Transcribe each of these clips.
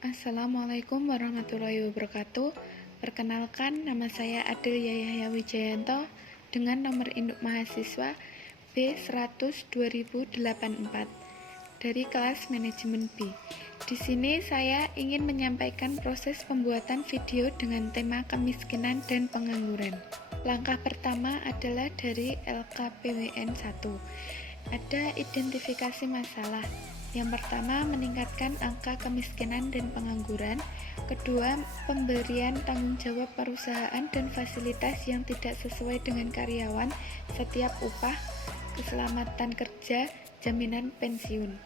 Assalamualaikum warahmatullahi wabarakatuh. Perkenalkan, nama saya Adil Yahya Wijayanto dengan nomor induk mahasiswa B100-2084 dari kelas manajemen B. Di sini saya ingin menyampaikan proses pembuatan video dengan tema kemiskinan dan pengangguran. Langkah pertama adalah dari LKPWN 1. Ada identifikasi masalah. Yang pertama, meningkatkan angka kemiskinan dan pengangguran. Kedua, pemberian tanggung jawab perusahaan dan fasilitas yang tidak sesuai dengan karyawan, setiap upah, keselamatan kerja, jaminan pensiun.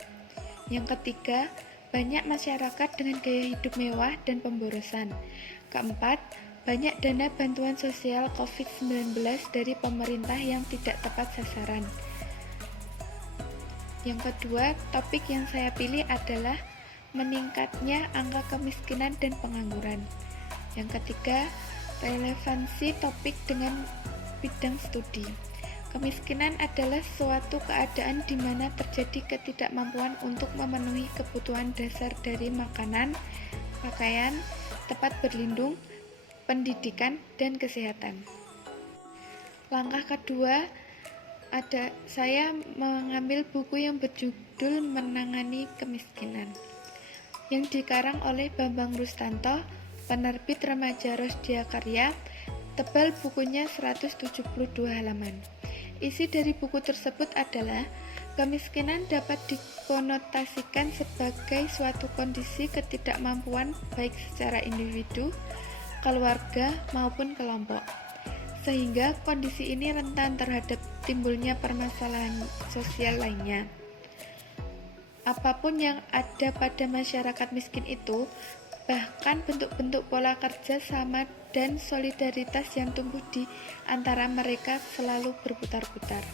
Yang ketiga, banyak masyarakat dengan gaya hidup mewah dan pemborosan. Keempat, banyak dana bantuan sosial COVID-19 dari pemerintah yang tidak tepat sasaran. Yang kedua, topik yang saya pilih adalah meningkatnya angka kemiskinan dan pengangguran. Yang ketiga, relevansi topik dengan bidang studi. Kemiskinan adalah suatu keadaan di mana terjadi ketidakmampuan untuk memenuhi kebutuhan dasar dari makanan, pakaian, tempat berlindung, pendidikan, dan kesehatan. Langkah kedua, saya mengambil buku yang berjudul Menangani Kemiskinan yang dikarang oleh Bambang Rustanto, penerbit Remaja Rosdia Karya. Tebal bukunya 172 halaman. Isi dari buku tersebut adalah kemiskinan dapat dikonotasikan sebagai suatu kondisi ketidakmampuan baik secara individu, keluarga maupun kelompok, sehingga kondisi ini rentan terhadap timbulnya permasalahan sosial lainnya. Apapun yang ada pada masyarakat miskin itu, bahkan bentuk-bentuk pola kerja sama dan solidaritas yang tumbuh di antara mereka selalu berputar-putar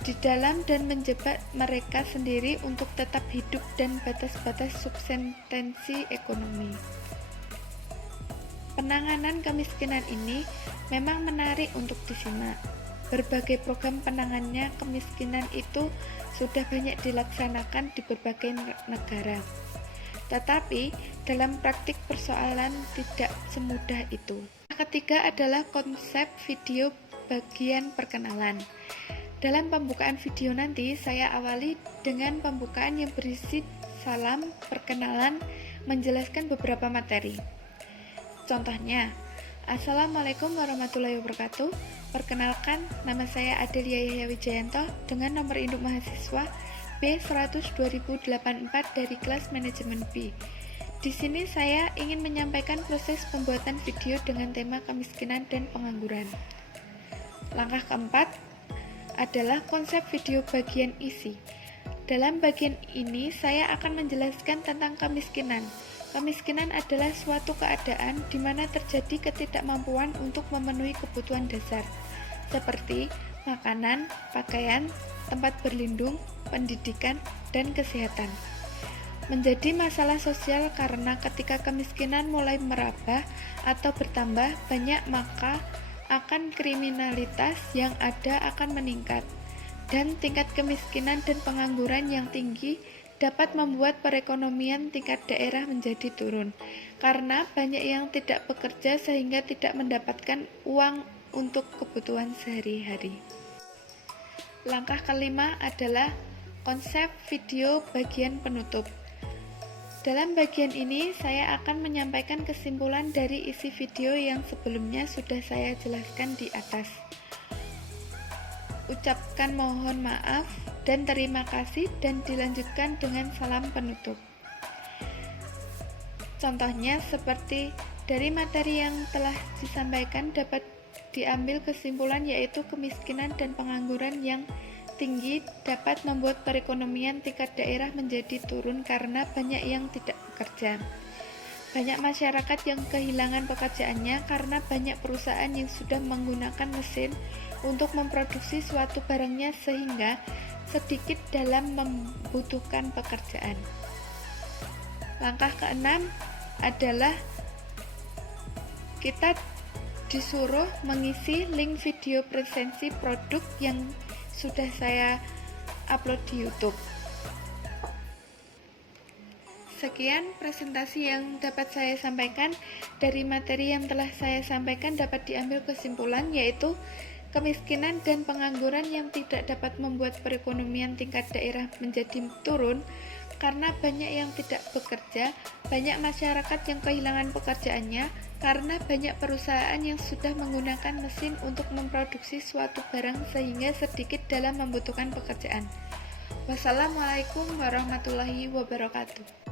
di dalam dan menjebak mereka sendiri untuk tetap hidup dan batas-batas subsistensi ekonomi. Penanganan kemiskinan ini memang menarik untuk disimak. Berbagai program penanganannya kemiskinan itu sudah banyak dilaksanakan di berbagai negara. Tetapi dalam praktik persoalan tidak semudah itu. Ketiga adalah konsep video bagian perkenalan. Dalam pembukaan video nanti, saya awali dengan pembukaan yang berisi salam, perkenalan, menjelaskan beberapa materi. Contohnya, Assalamualaikum warahmatullahi wabarakatuh. Perkenalkan, nama saya Adil Yahya Wijayanto dengan nomor induk mahasiswa B100-2084 dari kelas manajemen B. Di sini saya ingin menyampaikan proses pembuatan video dengan tema kemiskinan dan pengangguran. Langkah keempat adalah konsep video bagian isi. Dalam bagian ini, saya akan menjelaskan tentang kemiskinan. Kemiskinan adalah suatu keadaan di mana terjadi ketidakmampuan untuk memenuhi kebutuhan dasar, seperti makanan, pakaian, tempat berlindung, pendidikan, dan kesehatan. Menjadi masalah sosial karena ketika kemiskinan mulai merambah atau bertambah banyak, maka akan kriminalitas yang ada akan meningkat, dan tingkat kemiskinan dan pengangguran yang tinggi dapat membuat perekonomian tingkat daerah menjadi turun, karena banyak yang tidak bekerja sehingga tidak mendapatkan uang untuk kebutuhan sehari-hari. Langkah kelima adalah konsep video bagian penutup. Dalam bagian ini, saya akan menyampaikan kesimpulan dari isi video yang sebelumnya sudah saya jelaskan di atas. Ucapkan mohon maaf dan terima kasih dan dilanjutkan dengan salam penutup. Contohnya seperti dari materi yang telah disampaikan dapat diambil kesimpulan, yaitu kemiskinan dan pengangguran yang tinggi dapat membuat perekonomian tingkat daerah menjadi turun karena banyak yang tidak bekerja. Banyak masyarakat yang kehilangan pekerjaannya karena banyak perusahaan yang sudah menggunakan mesin untuk memproduksi suatu barangnya sehingga sedikit dalam membutuhkan pekerjaan. Langkah keenam adalah kita disuruh mengisi link video presensi produk yang sudah saya upload di YouTube. Sekian presentasi yang dapat saya sampaikan. Dari materi yang telah saya sampaikan dapat diambil kesimpulan, yaitu kemiskinan dan pengangguran yang tidak dapat membuat perekonomian tingkat daerah menjadi turun karena banyak yang tidak bekerja, banyak masyarakat yang kehilangan pekerjaannya karena banyak perusahaan yang sudah menggunakan mesin untuk memproduksi suatu barang sehingga sedikit dalam membutuhkan pekerjaan. Wassalamualaikum warahmatullahi wabarakatuh.